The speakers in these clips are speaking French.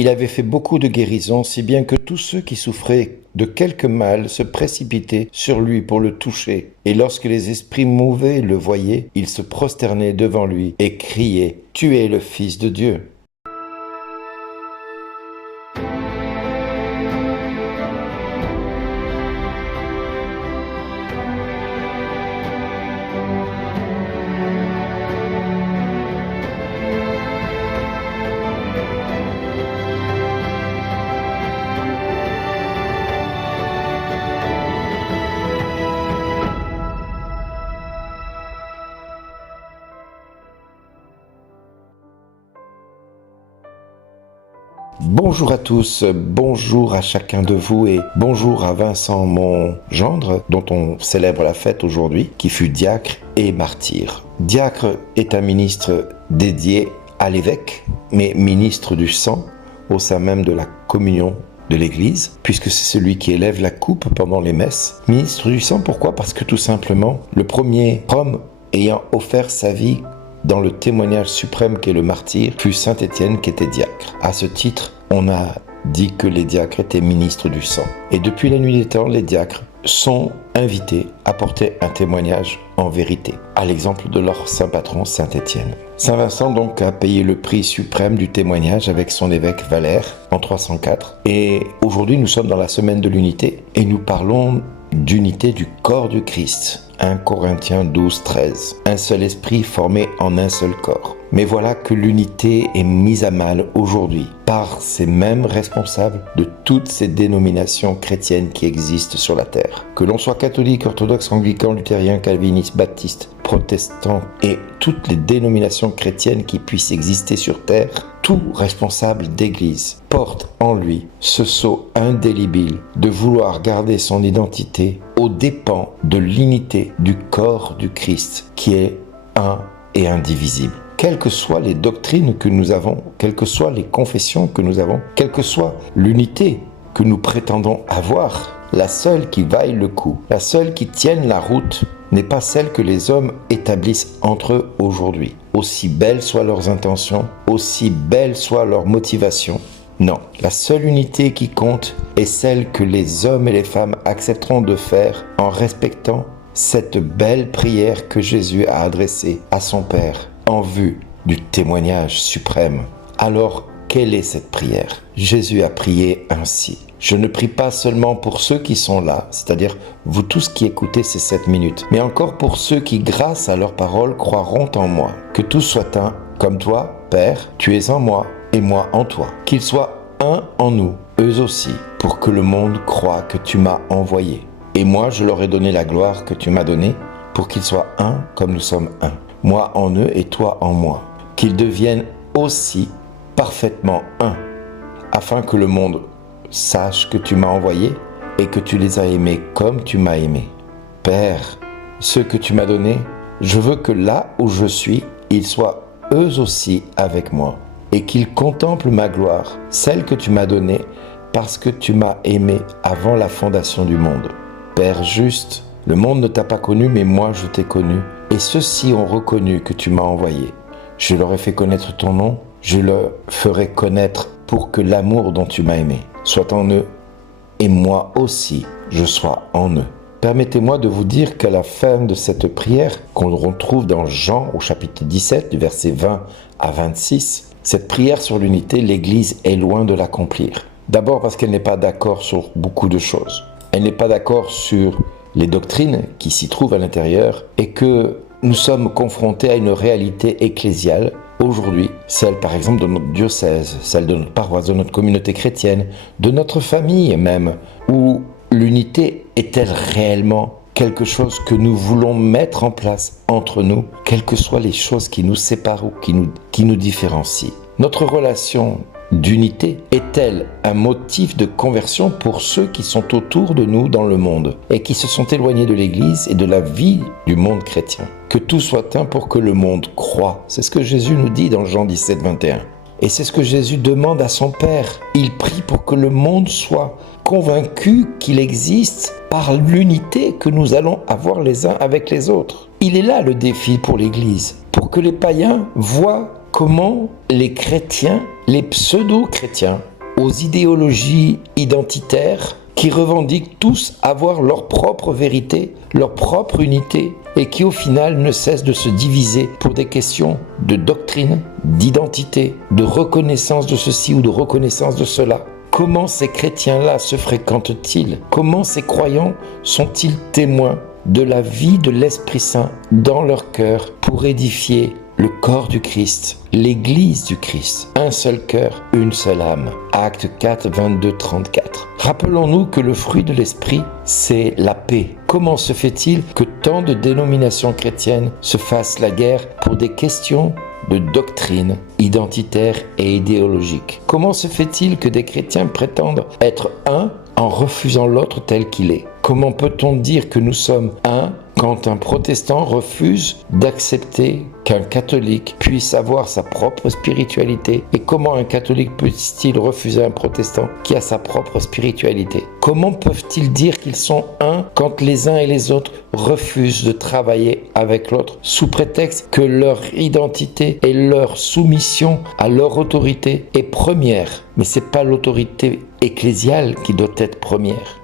il avait fait beaucoup de guérisons, si bien que tous ceux qui souffraient de quelque mal se précipitaient sur lui pour le toucher. Et lorsque les esprits mauvais le voyaient, ils se prosternaient devant lui et criaient « Tu es le Fils de Dieu ». Bonjour à tous, bonjour à chacun de vous et bonjour à Vincent, mon gendre, dont on célèbre la fête aujourd'hui, qui fut diacre et martyr. Diacre est un ministre dédié à l'évêque, mais ministre du sang au sein même de la communion de l'Église, puisque c'est celui qui élève la coupe pendant les messes. Ministre du sang, pourquoi? Parce que tout simplement, le premier homme ayant offert sa vie dans le témoignage suprême qu'est le martyr, fut saint Étienne qui était diacre. À ce titre, on a dit que les diacres étaient ministres du sang. Et depuis la nuit des temps, les diacres sont invités à porter un témoignage en vérité, à l'exemple de leur saint patron, saint Étienne. Saint Vincent donc a payé le prix suprême du témoignage avec son évêque Valère en 304. Et aujourd'hui, nous sommes dans la semaine de l'unité et nous parlons d'unité du corps du Christ. 1 Corinthiens 12, 13. Un seul esprit formé en un seul corps. Mais voilà que l'unité est mise à mal aujourd'hui par ces mêmes responsables de toutes ces dénominations chrétiennes qui existent sur la terre. Que l'on soit catholique, orthodoxe, anglican, luthérien, calviniste, baptiste, protestant et toutes les dénominations chrétiennes qui puissent exister sur terre, tout responsable d'église porte en lui ce sceau indélébile de vouloir garder son identité aux dépens de l'unité du corps du Christ qui est un et indivisible. Quelles que soient les doctrines que nous avons, quelles que soient les confessions que nous avons, quelle que soit l'unité que nous prétendons avoir, la seule qui vaille le coup, la seule qui tienne la route, n'est pas celle que les hommes établissent entre eux aujourd'hui. Aussi belles soient leurs intentions, aussi belles soient leurs motivations, non, la seule unité qui compte est celle que les hommes et les femmes accepteront de faire en respectant cette belle prière que Jésus a adressée à son Père en vue du témoignage suprême. Alors, quelle est cette prière? Jésus a prié ainsi. Je ne prie pas seulement pour ceux qui sont là, c'est-à-dire vous tous qui écoutez ces 7 minutes, mais encore pour ceux qui, grâce à leurs paroles, croiront en moi. Que tous soient un, comme toi, Père, tu es en moi et moi en toi. Qu'ils soient un en nous, eux aussi, pour que le monde croie que tu m'as envoyé. Et moi, je leur ai donné la gloire que tu m'as donnée, pour qu'ils soient un comme nous sommes un. Moi en eux et toi en moi. Qu'ils deviennent aussi parfaitement un, afin que le monde sache que tu m'as envoyé et que tu les as aimés comme tu m'as aimé. Père, ceux que tu m'as donnés, je veux que là où je suis, ils soient eux aussi avec moi et qu'ils contemplent ma gloire, celle que tu m'as donnée parce que tu m'as aimé avant la fondation du monde. Père juste, le monde ne t'a pas connu, mais moi je t'ai connu et ceux-ci ont reconnu que tu m'as envoyé. Je leur ai fait connaître ton nom, je le ferai connaître pour que l'amour dont tu m'as aimé soit en eux et moi aussi je sois en eux. Permettez-moi de vous dire qu'à la fin de cette prière qu'on retrouve dans Jean au chapitre 17 du verset 20 à 26, cette prière sur l'unité, l'Église est loin de l'accomplir. D'abord parce qu'elle n'est pas d'accord sur beaucoup de choses. Elle n'est pas d'accord sur les doctrines qui s'y trouvent à l'intérieur et que nous sommes confrontés à une réalité ecclésiale aujourd'hui, celle par exemple de notre diocèse, celle de notre paroisse, de notre communauté chrétienne, de notre famille même, où l'unité est-elle réellement quelque chose que nous voulons mettre en place entre nous, quelles que soient les choses qui nous séparent ou qui nous différencient. Notre relation d'unité est-elle un motif de conversion pour ceux qui sont autour de nous dans le monde et qui se sont éloignés de l'Église et de la vie du monde chrétien? Que tout soit un pour que le monde croie. C'est ce que Jésus nous dit dans Jean 17, 21. Et c'est ce que Jésus demande à son Père. Il prie pour que le monde soit convaincu qu'il existe par l'unité que nous allons avoir les uns avec les autres. Il est là le défi pour l'Église. pour que les païens voient comment les chrétiens, les pseudo-chrétiens, aux idéologies identitaires, qui revendiquent tous avoir leur propre vérité, leur propre unité, et qui au final ne cessent de se diviser pour des questions de doctrine, d'identité, de reconnaissance de ceci ou de reconnaissance de cela. Comment ces chrétiens-là se fréquentent-ils? Comment ces croyants sont-ils témoins de la vie de l'Esprit Saint dans leur cœur pour édifier le corps du Christ, l'Église du Christ, un seul cœur, une seule âme. Actes 4, 22, 34. Rappelons-nous que le fruit de l'Esprit, c'est la paix. Comment se fait-il que tant de dénominations chrétiennes se fassent la guerre pour des questions de doctrine identitaire et idéologique? Comment se fait-il que des chrétiens prétendent être un en refusant l'autre tel qu'il est? Comment peut-on dire que nous sommes un quand un protestant refuse d'accepter qu'un catholique puisse avoir sa propre spiritualité? Et comment un catholique peut-il refuser un protestant qui a sa propre spiritualité? Comment peuvent-ils dire qu'ils sont un quand les uns et les autres refusent de travailler avec l'autre sous prétexte que leur identité et leur soumission à leur autorité est première? Mais ce n'est pas l'autorité ecclésiale qui doit être première.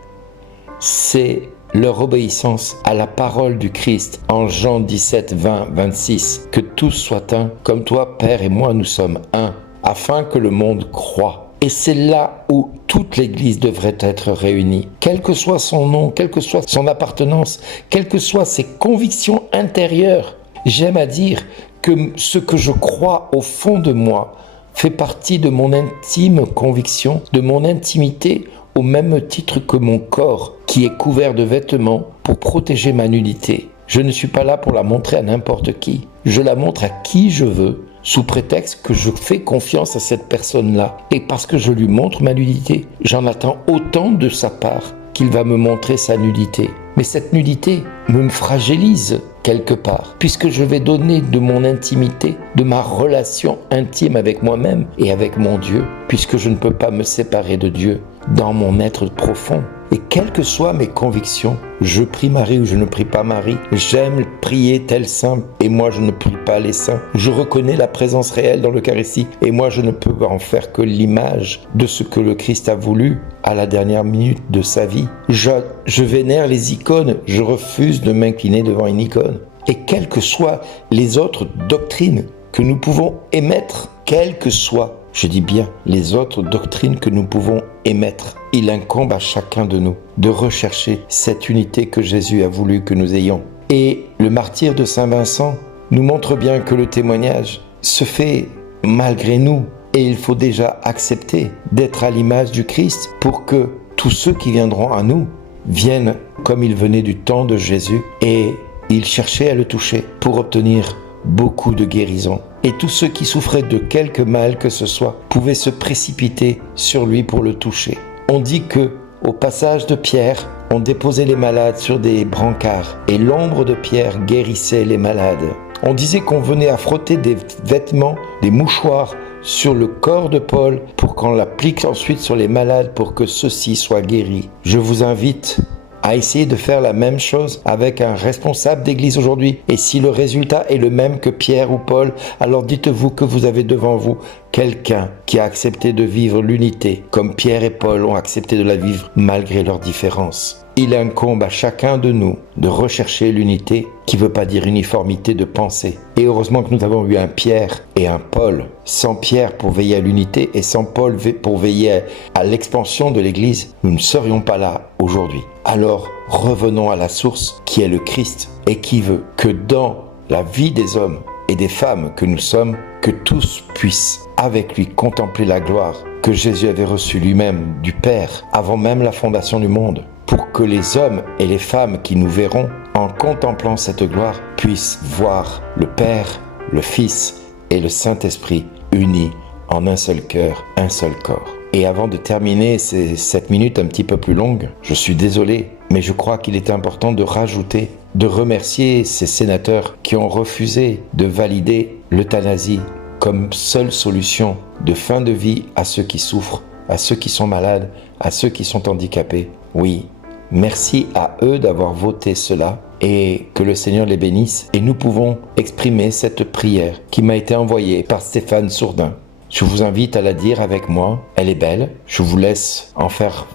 C'est leur obéissance à la parole du Christ en Jean 17, 20, 26. Que tous soient un, comme toi, Père et moi, nous sommes un, afin que le monde croie. Et c'est là où toute l'Église devrait être réunie. Quel que soit son nom, quelle que soit son appartenance, quelles que soient ses convictions intérieures. J'aime à dire que ce que je crois au fond de moi fait partie de mon intime conviction, de mon intimité, au même titre que mon corps qui est couvert de vêtements pour protéger ma nudité. Je ne suis pas là pour la montrer à n'importe qui. Je la montre à qui je veux, sous prétexte que je fais confiance à cette personne-là. Et parce que je lui montre ma nudité, j'en attends autant de sa part qu'il va me montrer sa nudité. Mais cette nudité me fragilise quelque part, puisque je vais donner de mon intimité, de ma relation intime avec moi-même et avec mon Dieu, puisque je ne peux pas me séparer de Dieu dans mon être profond. Et quelles que soient mes convictions, je prie Marie ou je ne prie pas Marie, j'aime prier tel saint et moi je ne prie pas les saints. Je reconnais la présence réelle dans l'Eucharistie et moi je ne peux en faire que l'image de ce que le Christ a voulu à la dernière minute de sa vie. Je vénère les icônes, je refuse de m'incliner devant une icône. Et quelles que soient les autres doctrines que nous pouvons émettre, quelles que soient, je dis bien, les autres doctrines que nous pouvons émettre, il incombe à chacun de nous de rechercher cette unité que Jésus a voulu que nous ayons. Et le martyre de Saint Vincent nous montre bien que le témoignage se fait malgré nous. Et il faut déjà accepter d'être à l'image du Christ pour que tous ceux qui viendront à nous viennent comme ils venaient du temps de Jésus et ils cherchaient à le toucher pour obtenir beaucoup de guérison. Et tous ceux qui souffraient de quelque mal que ce soit pouvaient se précipiter sur lui pour le toucher. On dit que, au passage de Pierre, on déposait les malades sur des brancards et l'ombre de Pierre guérissait les malades. On disait qu'on venait à frotter des vêtements, des mouchoirs sur le corps de Paul pour qu'on l'applique ensuite sur les malades pour que ceux-ci soient guéris. Je vous invite à essayer de faire la même chose avec un responsable d'église aujourd'hui. Et si le résultat est le même que Pierre ou Paul, alors dites-vous que vous avez devant vous quelqu'un qui a accepté de vivre l'unité, comme Pierre et Paul ont accepté de la vivre malgré leurs différences. Il incombe à chacun de nous de rechercher l'unité, qui ne veut pas dire uniformité de pensée. Et heureusement que nous avons eu un Pierre et un Paul. Sans Pierre pour veiller à l'unité et sans Paul pour veiller à l'expansion de l'Église, nous ne serions pas là aujourd'hui. Alors revenons à la source qui est le Christ et qui veut que dans la vie des hommes et des femmes que nous sommes, que tous puissent avec lui contempler la gloire que Jésus avait reçue lui-même du Père avant même la fondation du monde, pour que les hommes et les femmes qui nous verront en contemplant cette gloire puissent voir le Père, le Fils et le Saint-Esprit unis en un seul cœur, un seul corps. Et avant de terminer ces 7 minutes un petit peu plus longues, je suis désolé, mais je crois qu'il est important de rajouter, de remercier ces sénateurs qui ont refusé de valider l'euthanasie comme seule solution de fin de vie à ceux qui souffrent, à ceux qui sont malades, à ceux qui sont handicapés. Oui, Merci à eux d'avoir voté cela et que le Seigneur les bénisse. Et nous pouvons exprimer cette prière qui m'a été envoyée par Stéphane Sourdin. Je vous invite à la dire avec moi. Elle est belle. Je vous laisse en faire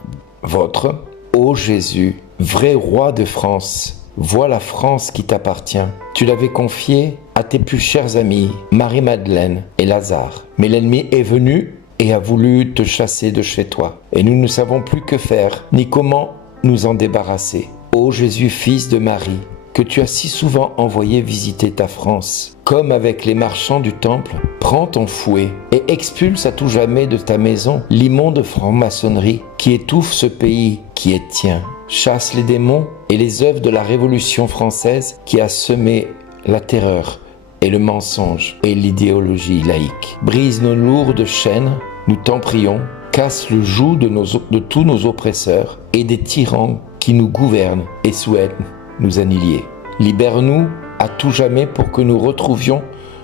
vôtre. Ô Jésus, vrai roi de France, vois la France qui t'appartient. Tu l'avais confiée à tes plus chers amis, Marie-Madeleine et Lazare. Mais l'ennemi est venu et a voulu te chasser de chez toi. Et nous ne savons plus que faire, ni comment nous en débarrasser. Ô Jésus, fils de Marie, que tu as si souvent envoyé visiter ta France, comme avec les marchands du temple, prends ton fouet et expulse à tout jamais de ta maison l'immonde franc-maçonnerie qui étouffe ce pays qui est tien. Chasse les démons et les œuvres de la Révolution française qui a semé la terreur et le mensonge et l'idéologie laïque. Brise nos lourdes chaînes, nous t'en prions, casse le joug de tous nos oppresseurs et des tyrans qui nous gouvernent et souhaitent nous annihiler. Libère-nous à tout jamais pour que nous retrouvions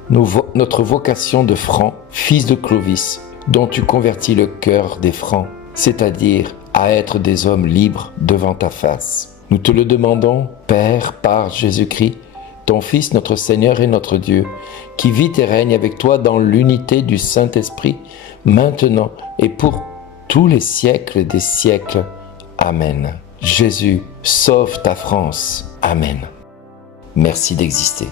notre vocation de francs, fils de Clovis, dont tu convertis le cœur des francs, c'est-à-dire à être des hommes libres devant ta face. Nous te le demandons, Père, par Jésus-Christ, ton Fils, notre Seigneur et notre Dieu, qui vit et règne avec toi dans l'unité du Saint-Esprit, maintenant et pour tous les siècles des siècles. Amen. Jésus, sauve ta France. Amen. Merci d'exister.